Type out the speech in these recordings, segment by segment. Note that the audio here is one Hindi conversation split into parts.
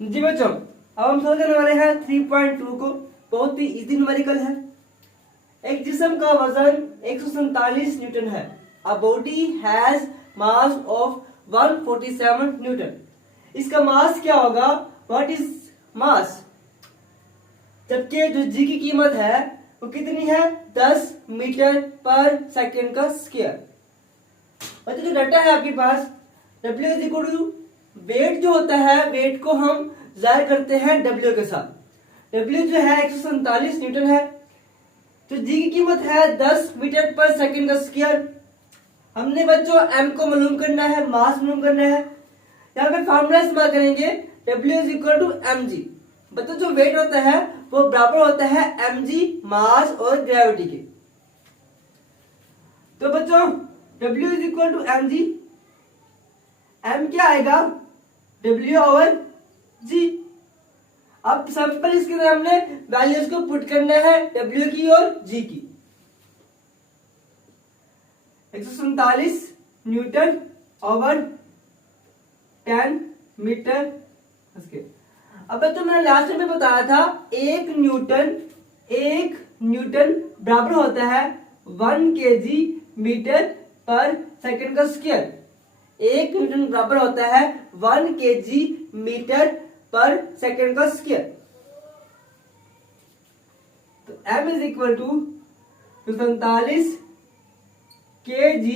जी बच्चों, अब हम सोल्व करने वाले हैं 3.2 को। बहुत ही इजी न्यूमेरिकल है। एक जिस्म का वजन 147 न्यूटन है। A body has mass of 147 Newton. इसका मास क्या होगा? What is mass? जबकि जो जी की कीमत है वो कितनी है? 10 मीटर पर सेकेंड का स्क्वायर। बच्चों जो डाटा है आपके पास, W is equal to weight जो होता है, वेट को हम जाहिर करते हैं W के साथ। W जो है 147 न्यूटन है। तो जी की कीमत है 10 मीटर पर सेकेंड का स्क्वायर। हमने बच्चों M को मालूम करना है, मास मालूम करना है। यहाँ पे फॉर्मूला इस्तेमाल करेंगे W is equal to mg। बच्चों जो वेट होता है वो बराबर होता है mg, मास और ग्रेविटी के। तो बच्चों W is equal to mg, m क्या आएगा? W over g। अब सिंपल इसके अंदर हमने वैल्यूज को पुट करना है, W की और G की। 147 न्यूटन ओवर 10 मीटर। अब तो मैंने लास्ट में बताया था, एक न्यूटन बराबर होता है 1 kg मीटर पर सेकंड का स्क्वायर। एक न्यूटन बराबर होता है 1 kg मीटर पर सेकंड का स्क्वायर। तो m is equal to 47 kg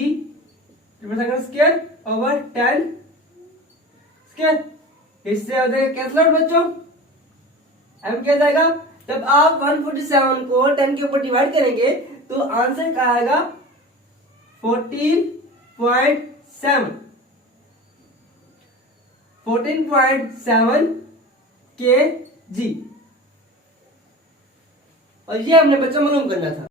second square over 10 square. इससे हो जाएगा कैंसल आउट बच्चों। m क्या जाएगा? जब आप 147 को 10 के ऊपर डिवाइड करेंगे तो आंसर क्या आएगा? 14.7 kg। और ये हमने बच्चों मालूम करना था।